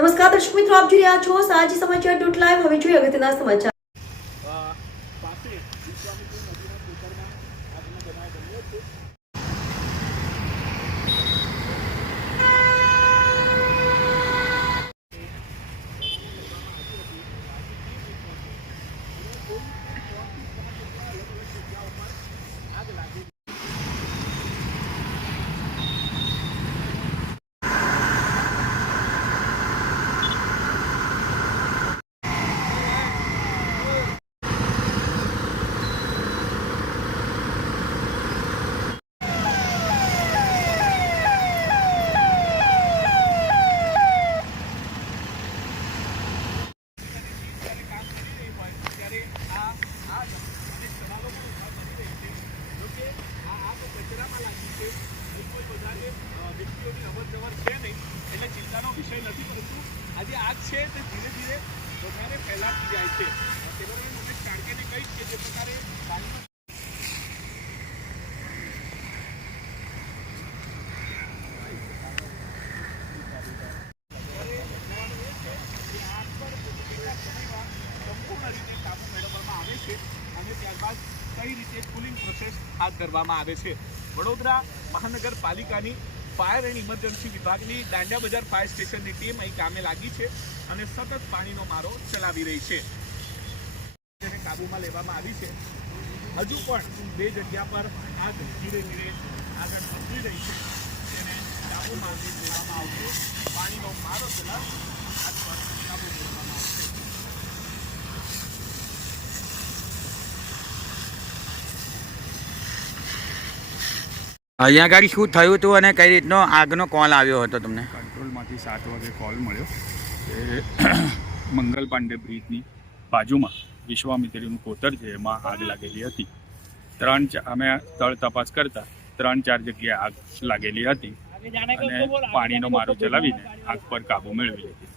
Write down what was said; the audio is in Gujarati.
નમસ્કાર દર્શક મિત્રો, આપ જોઈ રહ્યા છો સાંજે સમાચાર .live। હવે જોઈએ અગત્યના સમાચાર। चिंता विषय नहीं, परंतु आज आग है तो धीरे धीरे વધારે ફેલાતી જાય છે। તેમાં મહેશ કાણકેને કહી કે જે પ્રકારે સંપૂર્ણ રીતે કાબુ મેળવવામાં આવે છે અને ત્યારબાદ કઈ રીતે કુલિંગ પ્રોસેસ હાથ ધરવામાં આવે છે। વડોદરા મહાનગરપાલિકાની फायर एंड इमरजन्सी विभाग की दांडिया बजार फायर स्टेशन की टीम अहीं कामे लागी है और सतत पानीनो मारो चलावी रही है। जेने काबूमां लेवामां आवी छे। हजू पण बे जग्या पर आग धीरे धीरे आगळ वधी रही है, जेने काबूमां लेवामां आवशे। पानीनो मारो चलावी आग पर काबू मेळववामां आवशे। અહીંયા આગળ શું થયું હતું અને કઈ રીતનો આગનો કોલ આવ્યો હતો તમને? કંટ્રોલમાંથી 7 વાગે કોલ મળ્યો કે મંગલ પાંડે બ્રિજની બાજુમાં વિશ્વામિત્રીનું કોતર છે, એમાં આગ લાગેલી હતી। અમે સ્થળ તપાસ કરતા 3-4 જગ્યાએ આગ લાગેલી હતી અને પાણીનો મારો ચલાવીને આગ પર કાબૂ મેળવી લીધી।